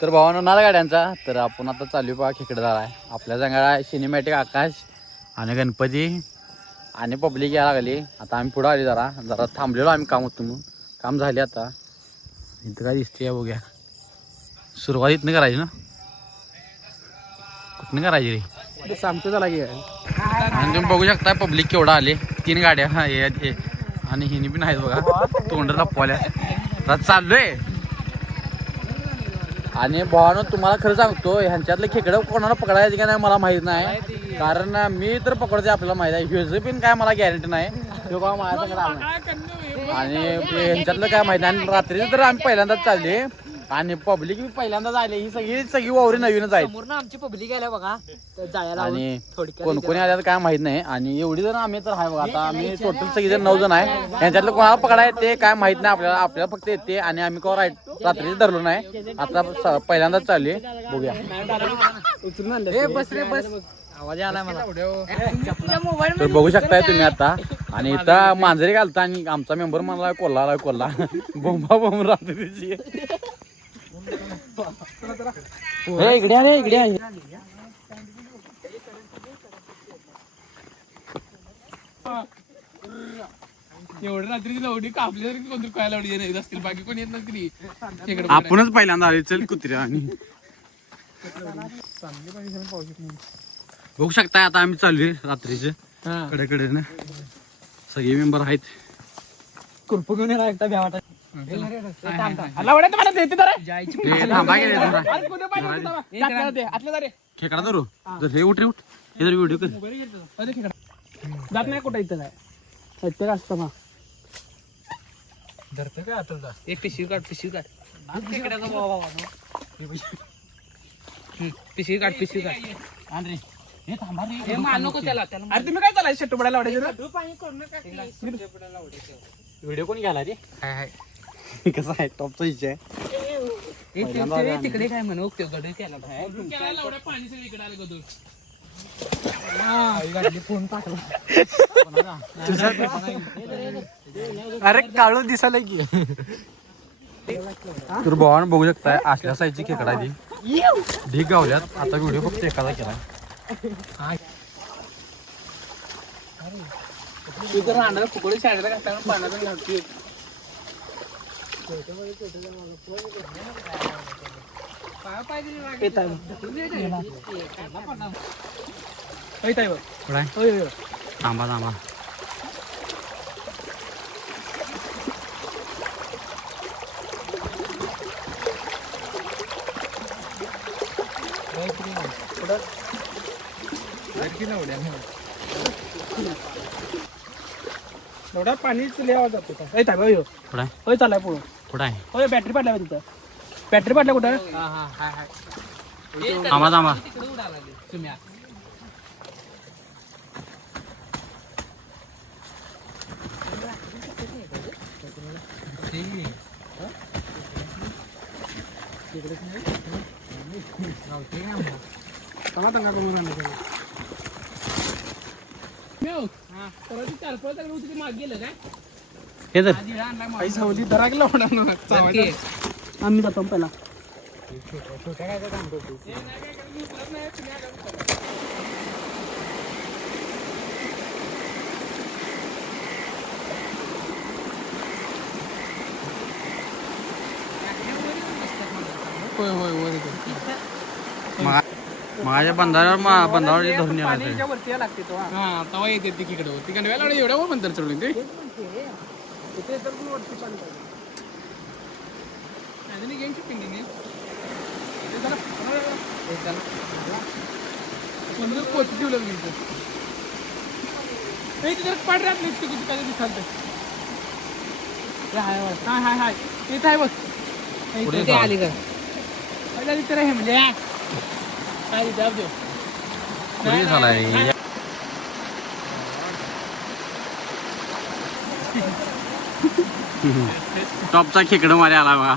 तर भावानं नाला गाड्यांचा तर आपण आता चालू बघा खेकडे आहे आपल्या संघाला सिनेमॅटिक आकाश आणि गणपती आणि पब्लिक यायला लागली. आता आम्ही पुढे आली जरा जरा थांबलेलो आम्ही काम होतो म्हणून काम झाले. आता इथं काय दिसते बघूया. सुरुवात इथनं करायची ना कुठनं करायची रे सांगतो त्याला की आणि तुम्ही बघू शकता पब्लिक केवढा आले. 3 गाड्या आणि हिनी पण आहेत बघा तोंड लपवाल्या चाललोय. आणि भावानं तुम्हाला खरं सांगतो ह्यांच्यातलं खेकडं कोणाला पकडायचं का नाही मला माहित नाही. कारण मी तर पकडते आपल्याला माहित आहे ह्याचं पण काय मला गॅरंटी नाही तो का माझ्याकडे आला आणि ह्यांच्यातलं काय माहिती नाही. आणि रात्री तर आम्ही पहिल्यांदाच चालले आणि पब्लिक पहिल्यांदाच आले. ही सगळी वावरी नवीनच आहे आमची पब्लिक आल्या बघा जायला आणि कोण कोणी आल्या काय माहित नाही. आणि एवढी जण आम्ही तर आहे बघा आता आम्ही टोटल सगळी जण 9 जण आहे. यांच्यातलं कोणाला पकडाय ते काय माहित नाही आपल्याला फक्त येते आणि आम्ही केव्हा रात्रीच धरलो नाही. आता पहिल्यांदाच चालले बघूया. बस रे बस आवाज आला मला तर बघू शकताय तुम्ही आता. आणि इथं मांजरी घालता आणि आमचा मेंबर म्हणला कोल्हा बोंबा बोंब रात्रीची इकडे एवढं रात्रीची लावडी कापल्या तरी कोणतरी काय लावडी येत असतील बाकी कोणी येत नसतील. आपणच पहिल्यांदा आले चल कुत्र्या. आणि बघू शकताय आता आम्ही चाललोय रात्रीचे कडे ना सगळे मेंबर आहेत. कुरप घेऊन येणार एकटा भ्या वाटत खेकडा धरू हे उठ हे जर व्हिडिओ कर जात नाही कुठं इथं काय सत्य असतं मग एक पिशवी काढ पिशवी काढ पिशवी काढ पिशवी काढ हे थांबा हे मान नको त्याला अरे तुम्ही काय चालाय शेट्टू पडायला व्हिडिओ कोण घ्याला रे कसं आहे टॉपचा इच्छा आहे. तिकडे काय म्हणू गडे त्याला पाणी सगळं इकडे आलं गदूर फोन पाठवा अरे काळू दिसायला की तर भावानं बघू शकताय असल्या साईजची खेकडा ती ढीक गावल्यात. आता व्हिडिओ फक्त एखादा केला तुझं राहणार फुकडी शाळेला घातला पाण्याचा घालतोय थांबा एवढा पाणीच लिहावा जातो का चालाय पुढं कुठं आहे होय बॅटरी पाडल्या तिथं बॅटरी पाडल्या कुठं थांबा तुम्ही माग गेलं काय हे तर आम्ही जातो पहिला माझ्या बंधावर धरून पाण्याच्या वरती यायला लागते तो हा तवा येते तिकडे ती गंडव्याला एवढ्या वर म्हणतात चढून ते पोच ठेवलं पाठ राहत नाही काय दिसाल हाय हाय इथं आहे बघ आली का तिथे हे म्हणजे काय झालाय टॉपचा खेकडं मारे आला बघा.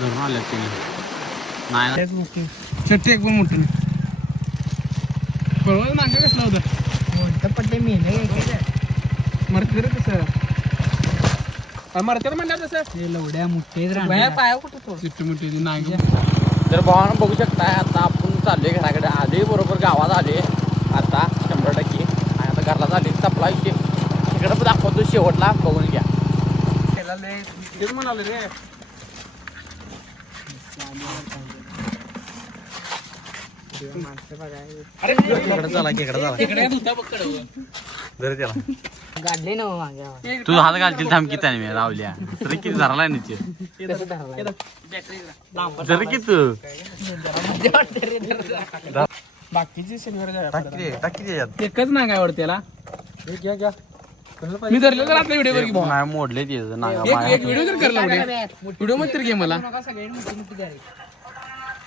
धरून आल्या तिने नाही छट्टी एक पण मोठं नाही परवा नांगा कसला होता मोठं पट्टे मी नाही मरते रे तसं मरते म्हणलं तसं ते लवड्या मोठे पाया कुठं चिट्टी मुठी नांगी तर भावानं बघू शकताय आता आपण चाललोय घराकडे आले बरोबर गावात आले आता 100% आणि आता घरला झाले सपला तिकडे पण दाखवतो शेवटला बघून घ्या तेच म्हणाले रे इकडे चला तिकडे धुता बघ जरी त्याला गाडले ना मागे तू हात घालतील थांबकी त्याने मी रावल्या तरी किती धरलाय नीचे जरी की तू बाकीचे शनिवार टाकी एकच नांग आहे वाटतं त्याला मी धरलेलं राहत नाही व्हिडिओ की भाऊ नाही मोडले ते एक व्हिडिओ तर करला व्हिडिओ मध्ये तर घे मला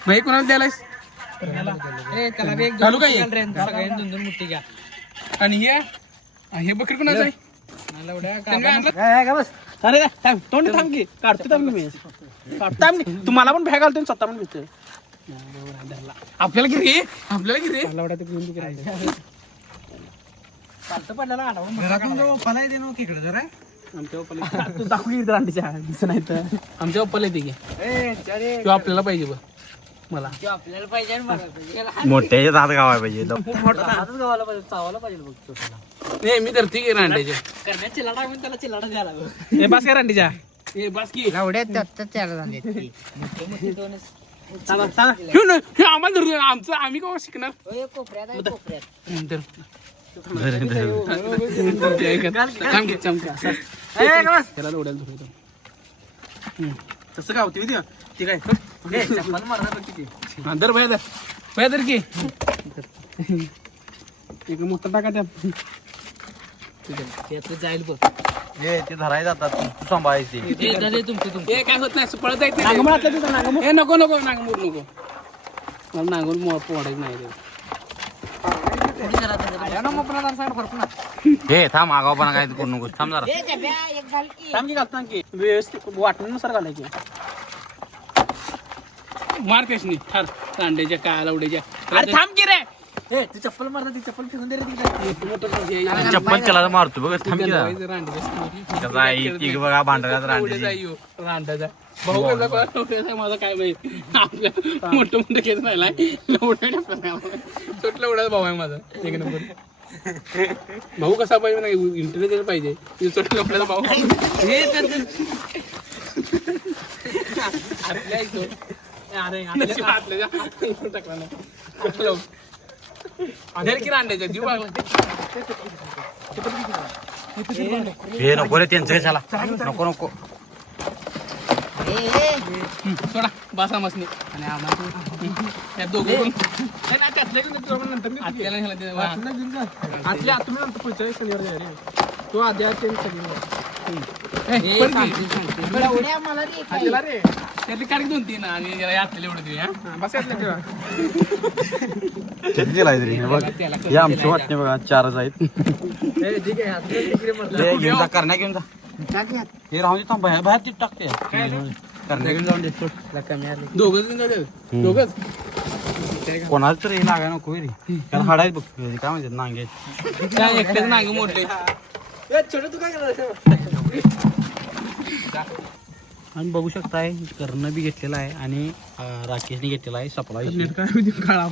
भाई कोणाला द्यायलायस घालू काय सगळ्यांनी 2-2 मुठी घ्या आणि हे बकरी कोणाचं आहे त्यांनी आणलं? अरे तोंड थांब की काढतो थांब मी थांब की. तुम्हाला पण भ्या घालतो स्वतः पण घेतोय आपल्याला किती आपल्याला किती तू दाखवली रांडीच्या दिसत नाही तर आमच्या पप्पाला येते की किंवा आपल्याला पाहिजे बघ मला आपल्याला पाहिजे आणि मला पाहिजे मोठ्याच्या हात गावाय पाहिजे हातच गावाला पाहिजे चावायला पाहिजे बघ छोटाला नाही मी धरते की रांड्याचे करण्यात चिलाडा म्हणून त्याला चिलाडा द्यायला लागलो हे बस काय रांडीच्या हे बस की एवढ्यात त्यात चार झाले मोठे मोठे दोनच हे आम्हाला धरतो आमचं आम्ही केव्हा शिकणार कोपऱ्यात आहे कोपऱ्यात धर. थांब की, चमका. त्याला लोड्याला धरू इथं. तसं काय होती ती काय हा, धर भया धर की एक मोठा टाका त्यात त्यातलं जाईल बघ ते धराय जातात तू सांभाळायचे हे झाले तुमचे तुमचे हे काय होत नाही असं पळत जायचं नागमोड आतल्या तिथं नागमोड हे नको नागमूर नको मला नागमूर पोहायचं नाही रे. हे थांब आगावपणा काय करू नको थांब जरा थांब की घालतो की व्यवस्थित वाटण्यानुसार घालायची मार त्याशनी ठार कांड्याच्या काळ्या उड्याच्या अरे थांब की रे ती चप्पल मारता ती चप्पल फेकून दे रे तिकडे चप्पल त्याला मारतो बघ थांब की जरा. रांड्याच्या त्याचा आई बघा भांडण्यात रांडीची रांडाचा भाऊ कसा माझा काय माहित आपल्या मोठं मोठं केस राहिलाय छोटला उडाचा भाऊ आहे माझा एक नंबर भाऊ कसा पाहिजे नाही इंटरनेट पाहिजे छोटला उडाचा भाऊ टाकला नाही की रांड्याच्या जीव हे नको रे त्यांचं कशाला नको सोडा बासा मसनी आणि त्या दोघं आत्याला आतल्या तुम्ही नंतर पुढच्या शनिवार जाय रे तो आधी आधी रे त्यातली काढ 2-3 आणि आतले एवढं देऊया बस आतल्या हे आमचं वाटणे बघा 4च आहेत हे घेऊन जा करण्या घेऊन जा हे राहून दे थांब बाहेर ती टाकते करण्या घेऊन जाऊन दे दोघच कोणाला तर हे लागाय नको रे त्याला हाडायच बघ काय म्हणतात नांगे काय एकटेच नांग मोडले आणि बघू शकताय कर्ण बी घेतलेला आहे आणि राकेशने घेतलेला आहे सपला काय काळा